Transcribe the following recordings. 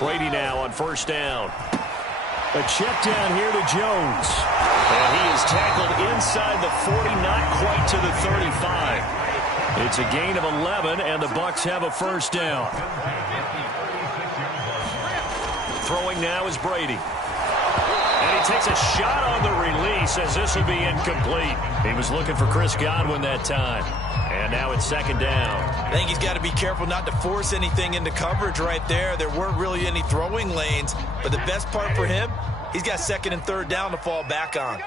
Brady now on first down. A check down here to Jones. And he is tackled inside the 40, not quite to the 35. It's a gain of 11, and the Bucs have a first down. Throwing now is Brady. And he takes a shot on the release as this will be incomplete. He was looking for Chris Godwin that time. And now it's second down. I think he's got to be careful not to force anything into coverage right there. There weren't really any throwing lanes. But the best part for him, he's got second and third down to fall back on.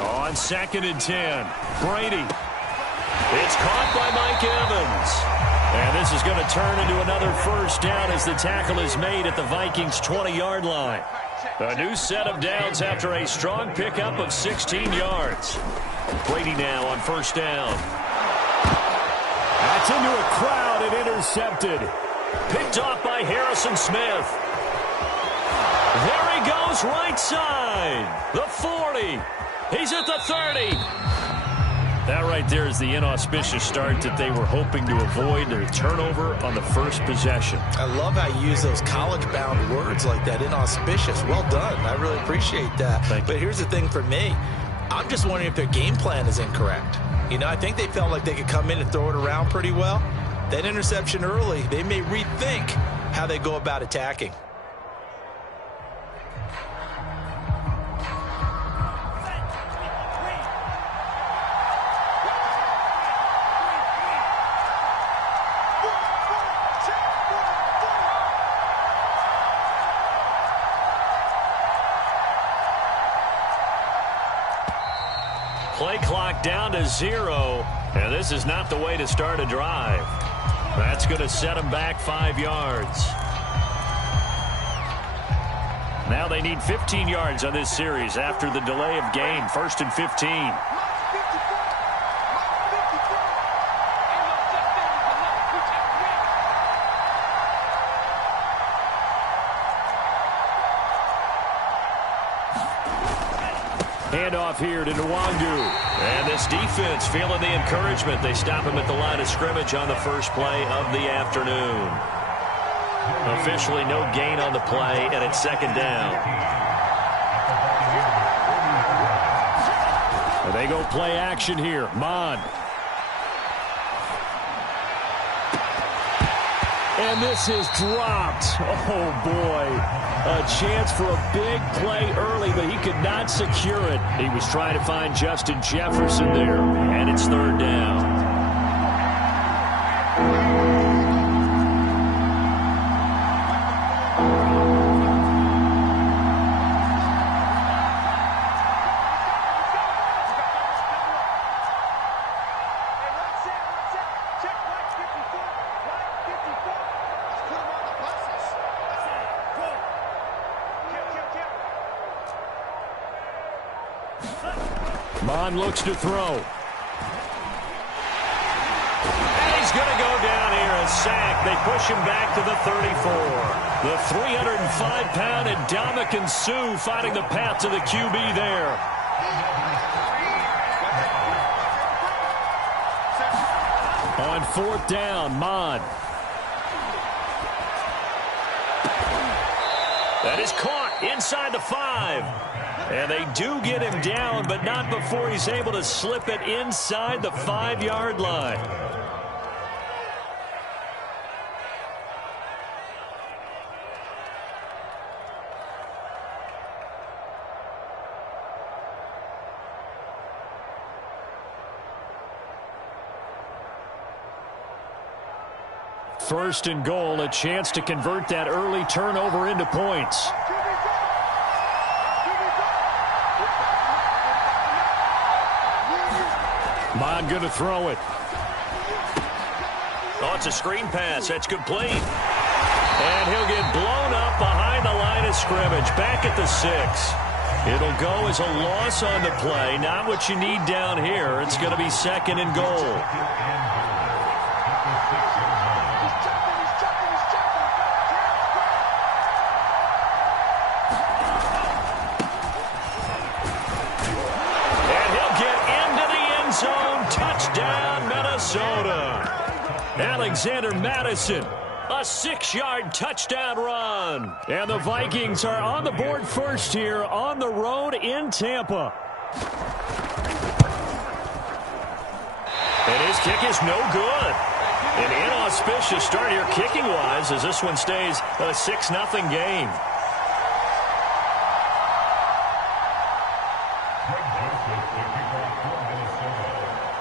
On second and 10, Brady. It's caught by Mike Evans. And this is going to turn into another first down as the tackle is made at the Vikings' 20-yard line. A new set of downs after a strong pickup of 16 yards. Brady now on first down. That's into a crowd and intercepted. Picked off by Harrison Smith. There he goes right side. The 40. He's at the 30. That right there is the inauspicious start that they were hoping to avoid, their turnover on the first possession. I love how you use those college-bound words like that, inauspicious. Well done. I really appreciate that. But here's the thing for me. I'm just wondering if their game plan is incorrect. You know, I think they felt like they could come in and throw it around pretty well. That interception early, they may rethink how they go about attacking. Play clock down to 0, and this is not the way to start a drive. That's going to set them back 5 yards. Now they need 15 yards on this series after the delay of game. First and 15. Handoff here to Nwangu. And this defense feeling the encouragement. They stop him at the line of scrimmage on the first play of the afternoon. Officially no gain on the play, and it's second down. And they go play action here. Mon. And this is dropped. Oh, boy. A chance for a big play early, but he could not secure it. He was trying to find Justin Jefferson there, and it's third down. Mon looks to throw. And he's going to go down here, a sack. They push him back to the 34. The 305-pound Ndamukong Suh finding the path to the QB there. On fourth down, Mon. That is caught inside the 5. And they do get him down, but not before he's able to slip it inside the 5-yard line. First and goal, a chance to convert that early turnover into points. Mon going to throw it. Oh, it's a screen pass. That's complete. And he'll get blown up behind the line of scrimmage. Back at the 6. It'll go as a loss on the play. Not what you need down here. It's going to be second and goal. touchdown, Minnesota. Alexander Madison, a 6-yard touchdown run. And the Vikings are on the board first here on the road in Tampa. And his kick is no good. An inauspicious start here kicking-wise as this one stays a 6-0 game.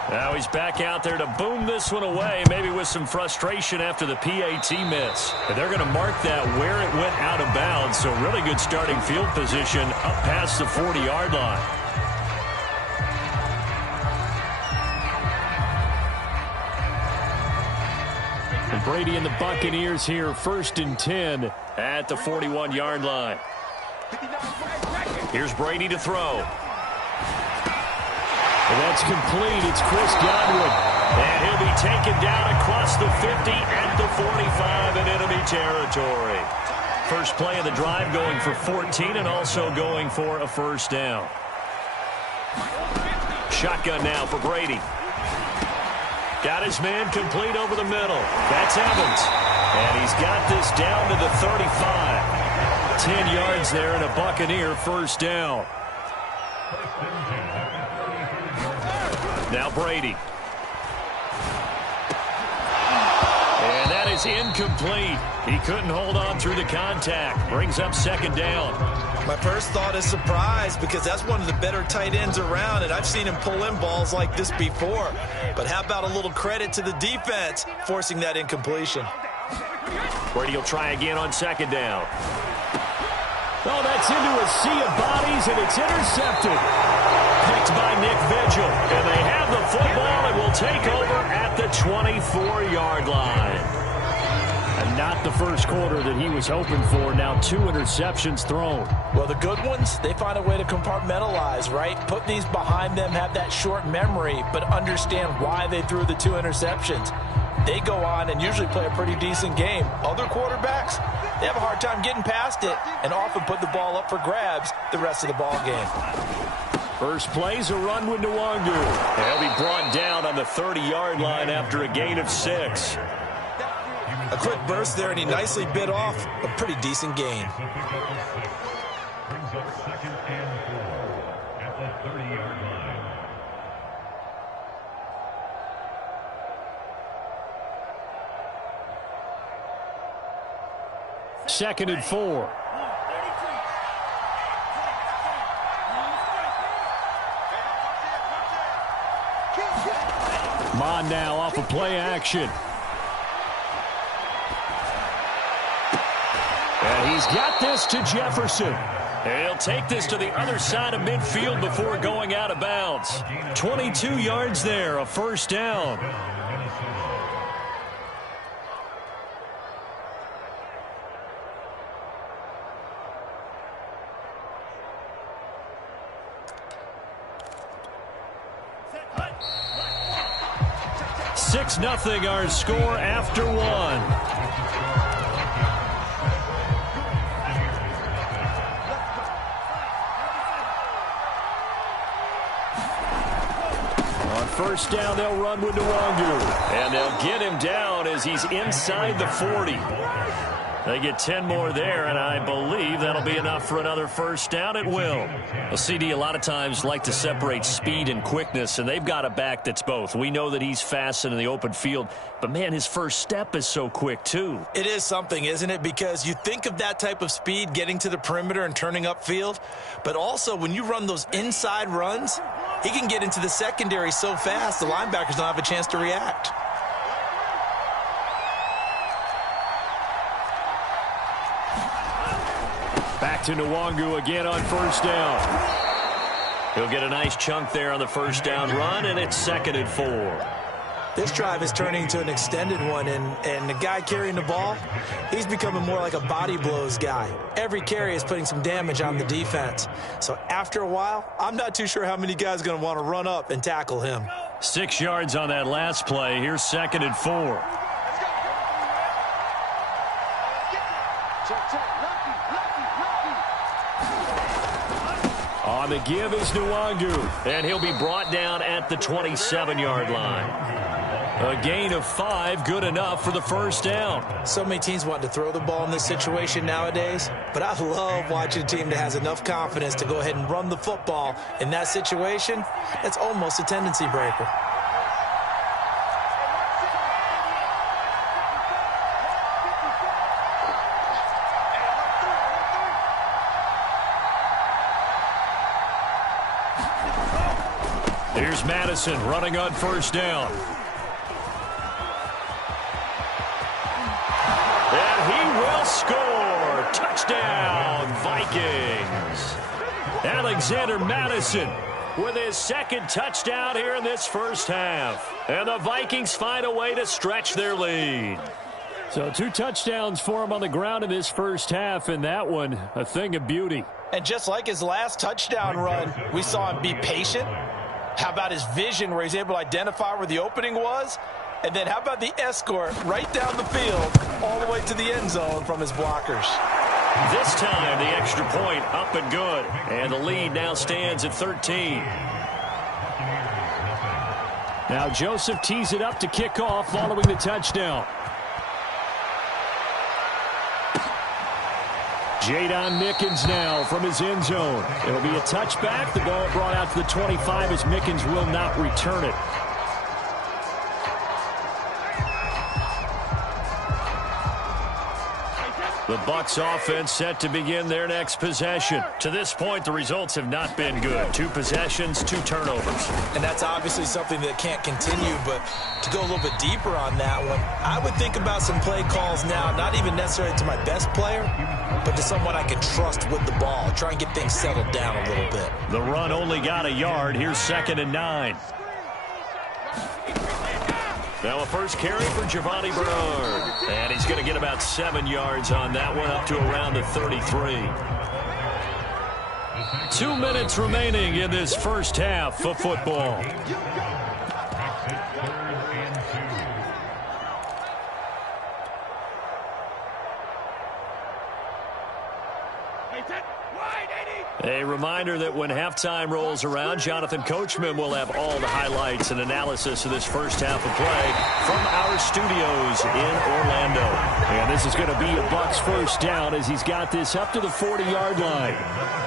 Now he's back out there to boom this one away, maybe with some frustration after the PAT miss. And they're going to mark that where it went out of bounds, so really good starting field position up past the 40-yard line. And Brady and the Buccaneers here, 1st and 10 at the 41-yard line. Here's Brady to throw. And that's complete. It's Chris Godwin. And he'll be taken down across the 50 at the 45 in enemy territory. First play of the drive going for 14 and also going for a first down. Shotgun now for Brady. Got his man complete over the middle. That's Evans. And he's got this down to the 35. 10 yards there and a Buccaneer first down. Now Brady. And that is incomplete. He couldn't hold on through the contact. Brings up 2nd down. My first thought is surprise because that's one of the better tight ends around, and I've seen him pull in balls like this before. But how about a little credit to the defense forcing that incompletion? Brady will try again on 2nd down. Oh, that's into a sea of bodies, and it's intercepted. Picked by Nick Vigil. And they have the football and will take over at the 24-yard line. And not the first quarter that he was hoping for. Now 2 interceptions thrown. Well, the good ones, they find a way to compartmentalize, right? Put these behind them, have that short memory, but understand why they threw the 2 interceptions. They go on and usually play a pretty decent game. Other quarterbacks, they have a hard time getting past it and often put the ball up for grabs the rest of the ball game. First play's a run with Nwangu. He'll be brought down on the 30-yard line after a gain of 6. A quick burst there, and he nicely bit off a pretty decent gain. Brings up 2nd and 4 at the 30-yard line. Second and 4. Mon now off of play action. And he's got this to Jefferson. And he'll take this to the other side of midfield before going out of bounds. 22 yards there, a first down. Nothing our score after 1. On first down, they'll run with Nwangu. And they'll get him down as he's inside the 40. They get 10 more there, and I believe that'll be enough for another first down. It will. Well, CD, a lot of times like to separate speed and quickness, and they've got a back that's both. We know that he's fast in the open field, but, man, his first step is so quick, too. It is something, isn't it? Because you think of that type of speed getting to the perimeter and turning upfield, but also when you run those inside runs, he can get into the secondary so fast the linebackers don't have a chance to react. Back to Nwangu again on first down. He'll get a nice chunk there on the first down run, and it's 2nd and 4. This drive is turning into an extended one, and the guy carrying the ball, he's becoming more like a body blows guy. Every carry is putting some damage on the defense. So after a while, I'm not too sure how many guys are going to want to run up and tackle him. 6 yards on that last play. Here's 2nd and 4. On On the give is Nwangu, and he'll be brought down at the 27-yard line. A gain of 5, good enough for the first down. So many teams want to throw the ball in this situation nowadays, but I love watching a team that has enough confidence to go ahead and run the football. In that situation, it's almost a tendency breaker. Here's Madison running on first down. And he will score. Touchdown, Vikings. Alexander Madison with his second touchdown here in this first half. And the Vikings find a way to stretch their lead. So 2 touchdowns for him on the ground in this first half, and that one a thing of beauty. And just like his last touchdown run, we saw him be patient. How about his vision where he's able to identify where the opening was? And then how about the escort right down the field all the way to the end zone from his blockers? This time, the extra point up and good. And the lead now stands at 13. Now Joseph tees it up to kick off following the touchdown. Jadon Mickens now from his end zone. It'll be a touchback. The ball brought out to the 25 as Mickens will not return it. The Bucs offense set to begin their next possession. To this point, the results have not been good. 2 possessions, 2 turnovers. And that's obviously something that can't continue, but to go a little bit deeper on that one, I would think about some play calls now, not even necessarily to my best player, but to someone I can trust with the ball. Try and get things settled down a little bit. The run only got a yard. Here's 2nd and 9. Now a first carry for Giovanni Bernard. And he's going to get about 7 yards on that one, up to around the 33. 2 minutes remaining in this first half of football. A reminder that when halftime rolls around, Jonathan Coachman will have all the highlights and analysis of this first half of play from our studios in Orlando. And this is going to be a Bucs first down as he's got this up to the 40-yard line.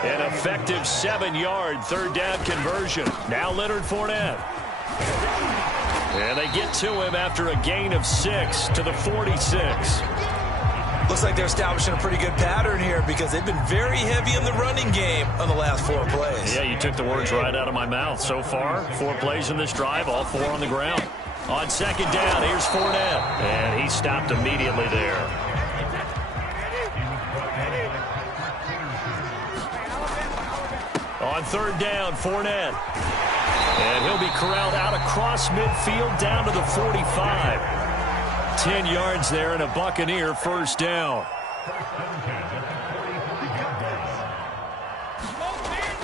An effective 7-yard 3rd down conversion. Now Leonard Fournette. And they get to him after a gain of 6 to the 46. Looks like they're establishing a pretty good pattern here because they've been very heavy in the running game on the last 4 plays. Yeah, you took the words right out of my mouth. So far, 4 plays in this drive, all 4 on the ground. On 2nd down, here's Fournette. And he stopped immediately there. On 3rd down, Fournette. And he'll be corralled out across midfield down to the 45. 10 yards there and a Buccaneer first down.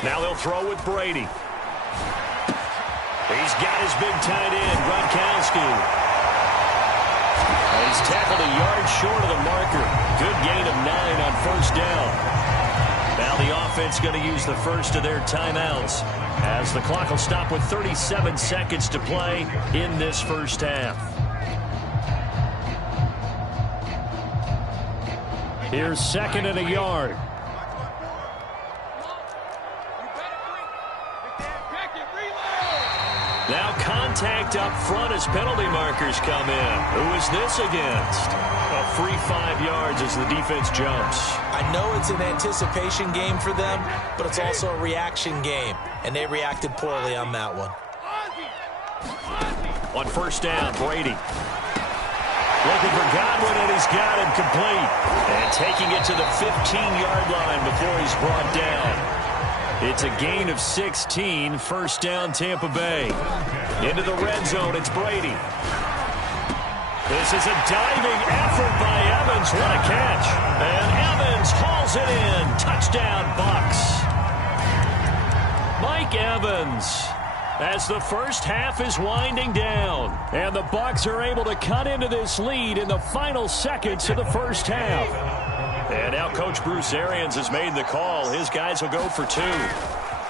Now they'll throw with Brady. He's got his big tight end, Gronkowski. He's tackled a yard short of the marker. Good gain of 9 on first down. Now the offense going to use the first of their timeouts as the clock will stop with 37 seconds to play in this first half. Here's 2nd and a yard. Now contact up front as penalty markers come in. Who is this against? A free 5 yards as the defense jumps. I know it's an anticipation game for them, but it's also a reaction game, and they reacted poorly on that one. On first down, Brady. Looking for Godwin, and he's got him complete. And taking it to the 15-yard line before he's brought down. It's a gain of 16, first down Tampa Bay. Into the red zone, it's Brady. This is a diving effort by Evans. What a catch. And Evans hauls it in. Touchdown, Bucs. Mike Evans. As the first half is winding down. And the Bucs are able to cut into this lead in the final seconds of the first half. And now Coach Bruce Arians has made the call. His guys will go for 2.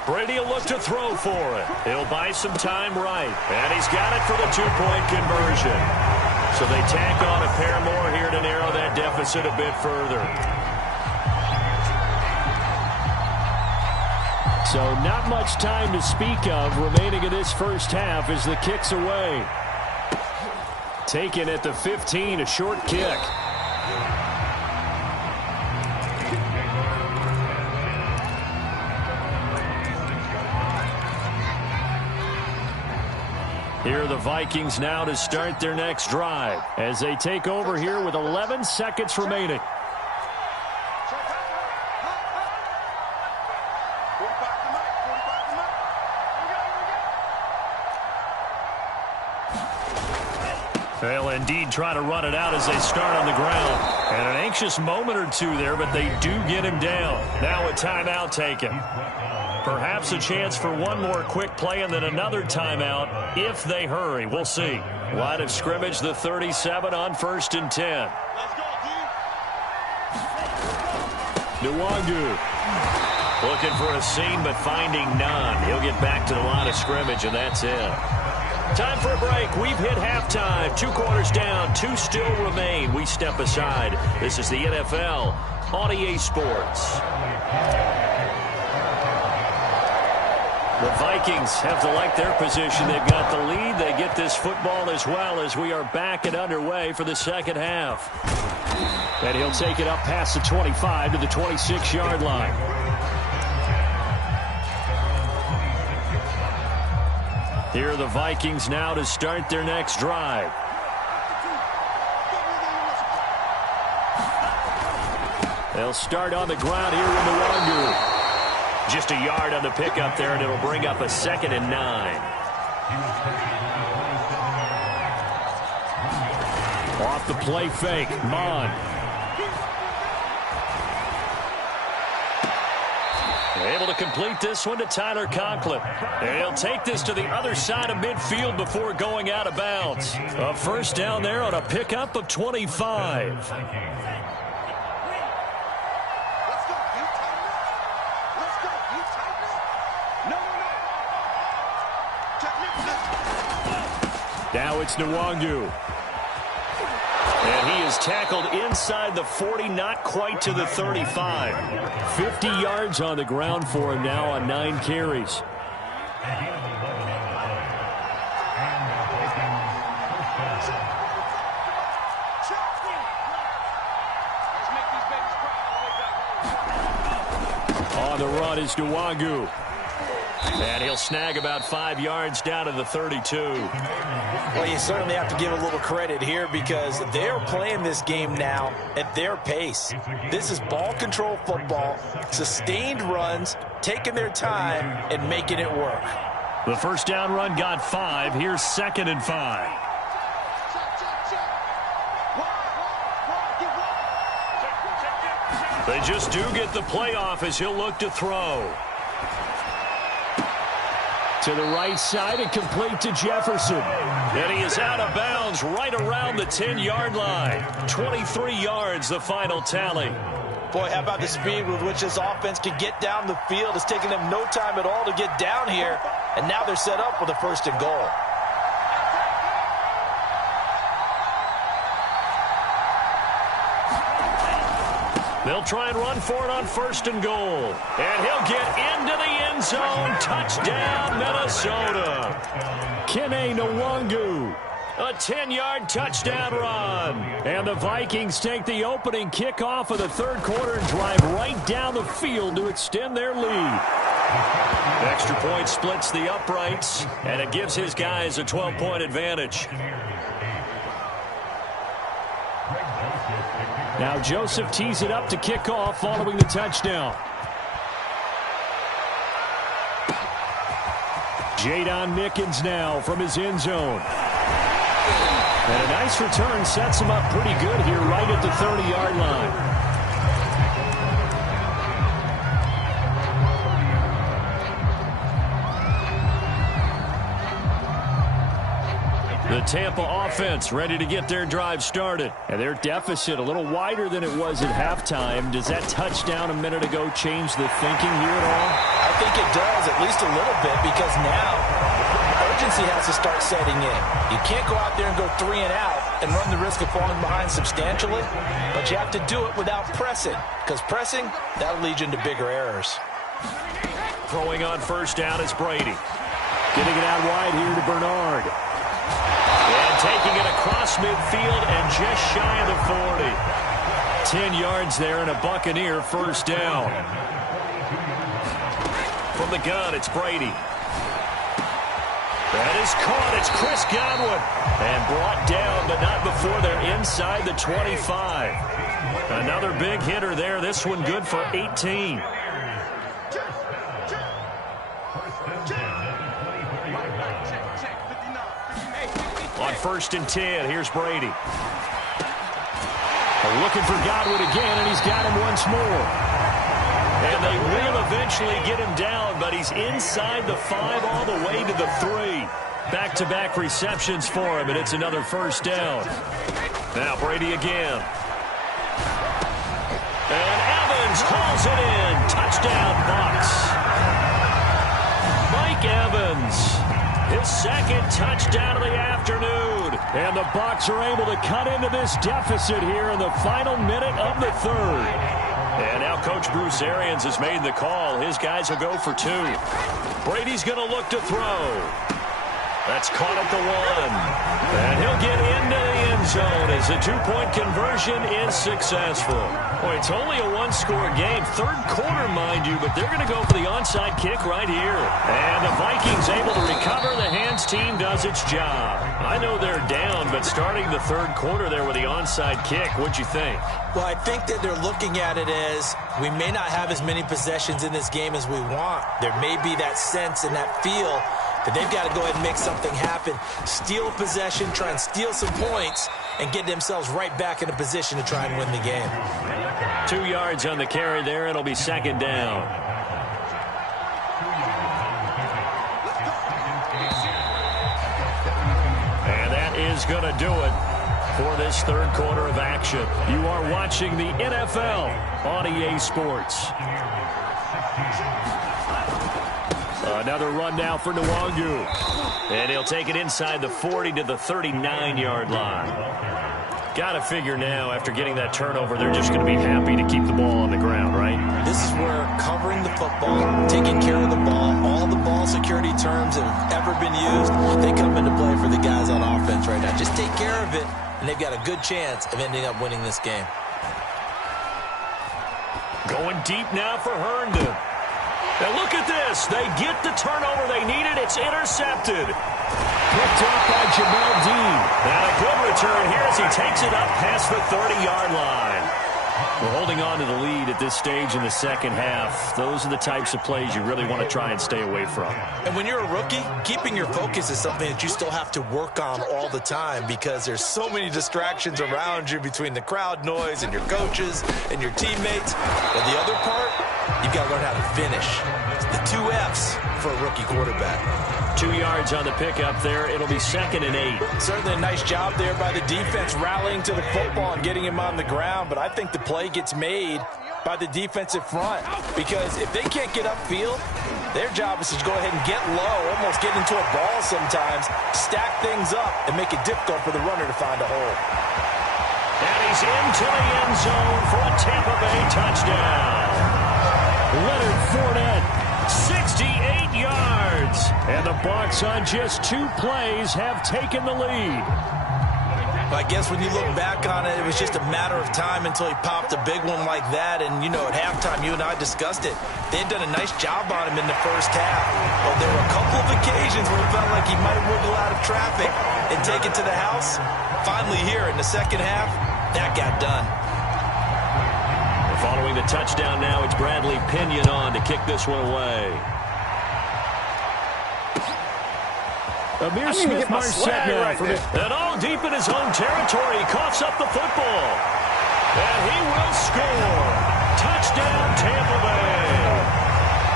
Brady will look to throw for it. He'll buy some time right. And he's got it for the two-point conversion. So they tack on a pair more here to narrow that deficit a bit further. So not much time to speak of remaining in this first half as the kick's away. Taken at the 15, a short kick. Here are the Vikings now to start their next drive as they take over here with 11 seconds remaining. They'll indeed try to run it out as they start on the ground. And an anxious moment or two there, but they do get him down. Now a timeout taken. Perhaps a chance for one more quick play and then another timeout if they hurry. We'll see. Line of scrimmage, the 37 on 1st and 10. Nwangu looking for a seam but finding none. He'll get back to the line of scrimmage and that's it. Time for a break. We've hit halftime. 2 quarters down. 2 still remain. We step aside. This is the NFL on EA Sports. The Vikings have to like their position. They've got the lead. They get this football as well as we are back and underway for the second half. And he'll take it up past the 25 to the 26-yard line. Here are the Vikings now to start their next drive. They'll start on the ground here with Nwangu. Just a yard on the pickup there, and it'll bring up a 2nd and 9. Off the play fake, Mon. Able to complete this one to Tyler Conklin. And he'll take this to the other side of midfield before going out of bounds. A first down there on a pickup of 25. Now it's Nwangu. And he is tackled inside the 40, not quite to the 35. 50 yards on the ground for him now on 9 carries. On the run is Nwangu. And he'll snag about 5 yards down to the 32. Well, you certainly have to give a little credit here because they're playing this game now at their pace. This is ball control football, sustained runs, taking their time and making it work. The first down run got 5. Here's 2nd and 5. They just do get the play off as he'll look to throw. To the right side and complete to Jefferson. And he is out of bounds right around the 10-yard line. 23 yards, the final tally. Boy, how about the speed with which this offense can get down the field? It's taking them no time at all to get down here. And now they're set up with a 1st and goal. They'll try and run for it on 1st and goal. And he'll get into the end zone. Touchdown, Minnesota. Kene Nwangu. A 10-yard touchdown run. And the Vikings take the opening kickoff of the 3rd quarter and drive right down the field to extend their lead. Extra point splits the uprights, and it gives his guys a 12-point advantage. Now Joseph tees it up to kick off following the touchdown. Jadon Mickens now from his end zone. And a nice return sets him up pretty good here right at the 30-yard line. The Tampa offense ready to get their drive started. And their deficit a little wider than it was at halftime. Does that touchdown a minute ago change the thinking here at all? I think it does, at least a little bit, because now urgency has to start setting in. You can't go out there and go 3 and out and run the risk of falling behind substantially, but you have to do it without pressing, because pressing, that'll lead you into bigger errors. Throwing on first down is Brady. Getting it out wide here to Bernard. And taking it across midfield and just shy of the 40. 10 yards there and a Buccaneer first down. From the gun, it's Brady. That is caught. It's Chris Godwin. And brought down, but not before they're inside the 25. Another big hitter there. This one good for 18. On 1st and 10, here's Brady. Looking for Godwin again, and he's got him once more. And they will eventually get him down, but he's inside the 5 all the way to the 3. Back-to-back receptions for him, and it's another first down. Now Brady again. And Evans calls it in. Touchdown, Bucs. Mike Evans. His second touchdown of the afternoon. And the Bucs are able to cut into this deficit here in the final minute of the 3rd. And now Coach Bruce Arians has made the call. His guys will go for 2. Brady's going to look to throw. That's caught at the 1. And he'll get into the end zone as the 2-point conversion is successful. Boy, it's only a 1-score game. 3rd quarter, mind you, but they're going to go for the onside kick right here. And the Vikings able to recover. The hands team does its job. I know they're down, but starting the 3rd quarter there with the onside kick, what'd you think? Well, I think that they're looking at it as we may not have as many possessions in this game as we want. There may be that sense and that feel that they've got to go ahead and make something happen, steal a possession, try and steal some points, and get themselves right back in a position to try and win the game. 2 yards on the carry there. It'll be 2nd down. And that is going to do it for this 3rd quarter of action. You are watching the NFL on EA Sports. Another run now for Nwangu. And he'll take it inside the 40 to the 39-yard line. Got to figure now, after getting that turnover, they're just going to be happy to keep the ball on the ground, right? This is where covering the football, taking care of the ball, all the ball security terms that have ever been used, they come into play for the guys on offense right now. Just take care of it, and they've got a good chance of ending up winning this game. Going deep now for Herndon. Now look at this. They get the turnover they needed. It's intercepted. Picked up by Jamel Dean. And a good return here as he takes it up past the 30-yard line. We're holding on to the lead at this stage in the 2nd half. Those are the types of plays you really want to try and stay away from. And when you're a rookie, keeping your focus is something that you still have to work on all the time because there's so many distractions around you between the crowd noise and your coaches and your teammates. But the other part, you've got to learn how to finish. It's the 2 F's for a rookie quarterback. 2 yards on the pickup there. It'll be 2nd and 8. Certainly a nice job there by the defense rallying to the football and getting him on the ground. But I think the play gets made by the defensive front because if they can't get upfield, their job is to go ahead and get low, almost get into a ball sometimes, stack things up, and make it difficult for the runner to find a hole. And he's into the end zone for a Tampa Bay touchdown. Leonard Fournette, 68 yards. And the Bucs on just 2 plays have taken the lead. I guess when you look back on it, it was just a matter of time until he popped a big one like that. And, you know, at halftime, you and I discussed it. They had done a nice job on him in the first half. But there were a couple of occasions where it felt like he might wiggle out of traffic and take it to the house. Finally here in the second half, that got done. Following the touchdown now, it's Bradley Pinion on to kick this one away. Amir Smith-Marset now from it. And all deep in his own territory. He coughs up the football. And he will score. Touchdown, Tampa Bay.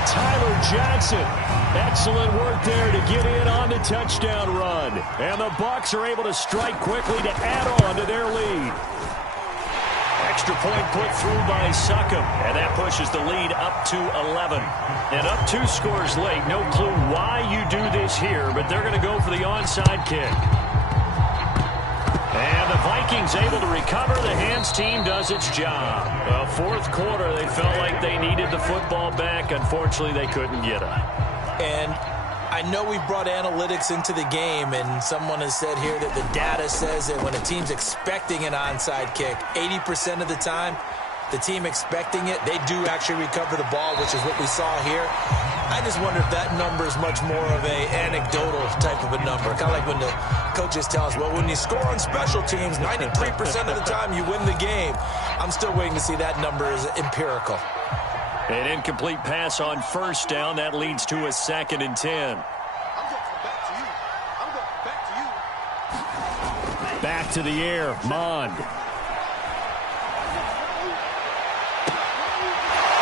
Tyler Johnson. Excellent work there to get in on the touchdown run. And the Bucs are able to strike quickly to add on to their lead. Extra point put through by Succop, and that pushes the lead up to 11. And up 2 scores late. No clue why you do this here, but they're going to go for the onside kick. And the Vikings able to recover. The hands team does its job. Fourth quarter, they felt like they needed the football back. Unfortunately, they couldn't get it. And I know we brought analytics into the game, and someone has said here that the data says that when a team's expecting an onside kick, 80% of the time, the team expecting it, they do actually recover the ball, which is what we saw here. I just wonder if that number is much more of a anecdotal type of a number. Kind of like when the coaches tell us, well, when you score on special teams, 93% of the time you win the game. I'm still waiting to see that number is empirical. An incomplete pass on first down. That leads to a 2nd and 10. Back to the air, Mond.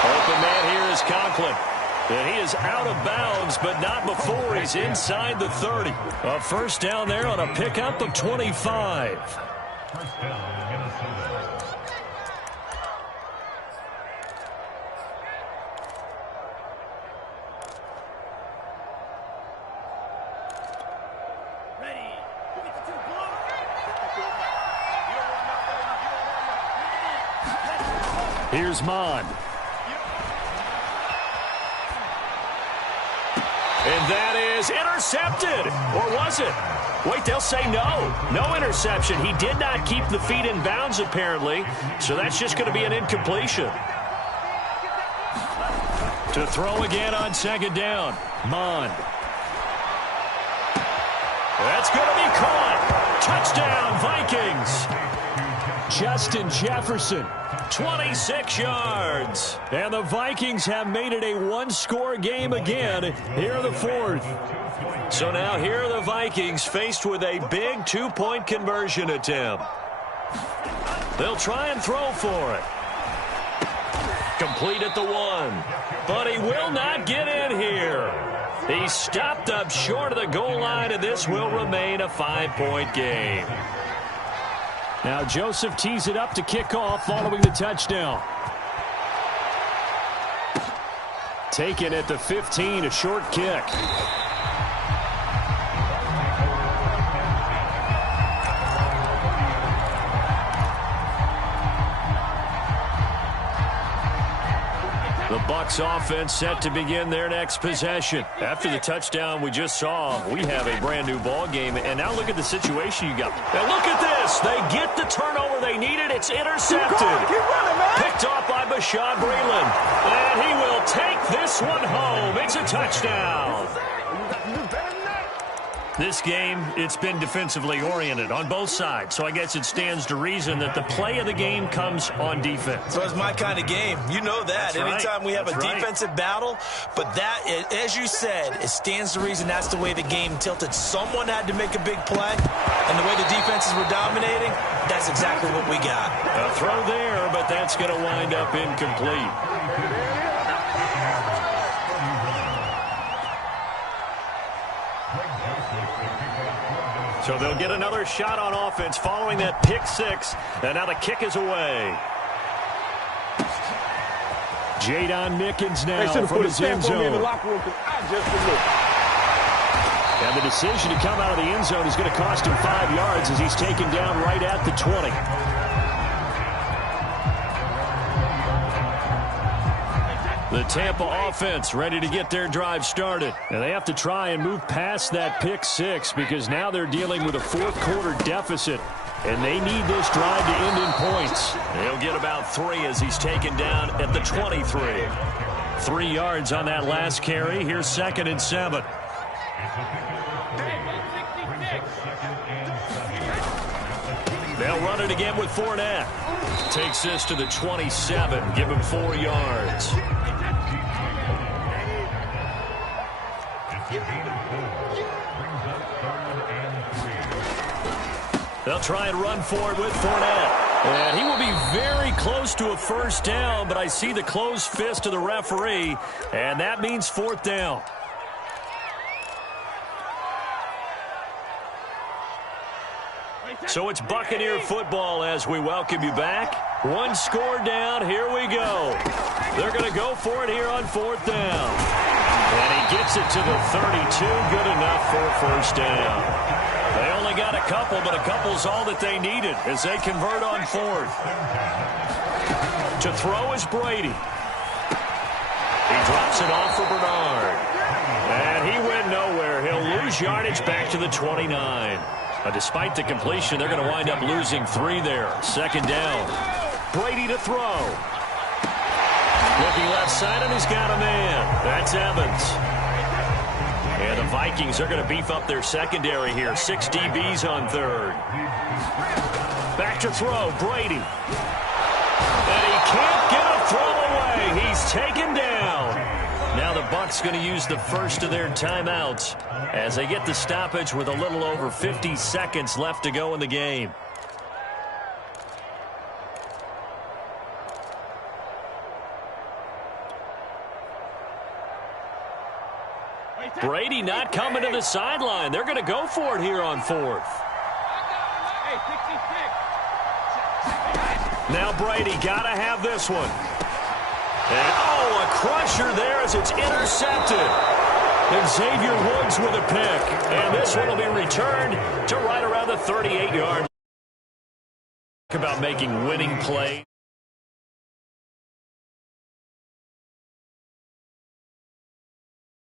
Open man here is Conklin. And he is out of bounds, but not before he's inside the 30. A first down there on a pickup of 25. First down, Minnesota. Here's Mond. And that is intercepted. Or was it? Wait, they'll say no. No interception. He did not keep the feet in bounds, apparently. So that's just going to be an incompletion. To throw again on 2nd down. Mond. That's going to be caught. Touchdown, Vikings. Justin Jefferson. 26 yards. And the Vikings have made it a one-score game again here in the 4th. So now here are the Vikings faced with a big 2-point conversion attempt. They'll try and throw for it. Complete at the 1. But he will not get in here. He stopped up short of the goal line, and this will remain a 5-point game. Now Joseph tees it up to kick off following the touchdown. Taken at the 15, a short kick. The Bucs offense set to begin their next possession. After the touchdown we just saw, we have a brand new ball game. And now look at the situation you got. Now look at this. They get the turnover they needed. It's intercepted. Keep running, man. Picked off by Bashaud Breeland. And he will take this one home. It's a touchdown. This game, it's been defensively oriented on both sides. So I guess it stands to reason that the play of the game comes on defense. So it's my kind of game. You know that. That's Anytime right. we have That's a right. defensive battle. But that, as you said, it stands to reason that's the way the game tilted. Someone had to make a big play. And the way the defenses were dominating, that's exactly what we got. A throw there, but that's going to wind up incomplete. So they'll get another shot on offense following that pick 6. And now the kick is away. Jadon Mickens now from his end zone. And the decision to come out of the end zone is going to cost him 5 yards as he's taken down right at the 20. The Tampa offense ready to get their drive started. And they have to try and move past that pick 6 because now they're dealing with a fourth-quarter deficit. And they need this drive to end in points. He'll get about 3 as he's taken down at the 23. 3 yards on that last carry. Here's 2nd and 7. They'll run it again with Fournette. Takes this to the 27. Give him 4 yards. They'll try and run for it with Fournette. And he will be very close to a first down, but I see the closed fist of the referee, and that means fourth down. So it's Buccaneer football as we welcome you back. One score down. Here we go. They're going to go for it here on fourth down. And he gets it to the 32. Good enough for a first down. They only got a couple, but a couple's all that they needed as they convert on fourth. To throw is Brady. He drops it off for Bernard. And he went nowhere. He'll lose yardage back to the 29. Despite the completion, they're going to wind up losing 3 there. Second down. Brady to throw. Looking left side, and he's got a man. That's Evans. And the Vikings are going to beef up their secondary here. 6 DBs on third. Back to throw. Brady. And he can't get a throw away. He's taken down. Now the Bucs going to use the first of their timeouts as they get the stoppage with a little over 50 seconds left to go in the game. Brady not coming to the sideline. They're going to go for it here on fourth. Now Brady got to have this one. And, oh, a crusher there as it's intercepted. And Xavier Woods with a pick. And this one will be returned to right around the 38-yard line. About making winning plays.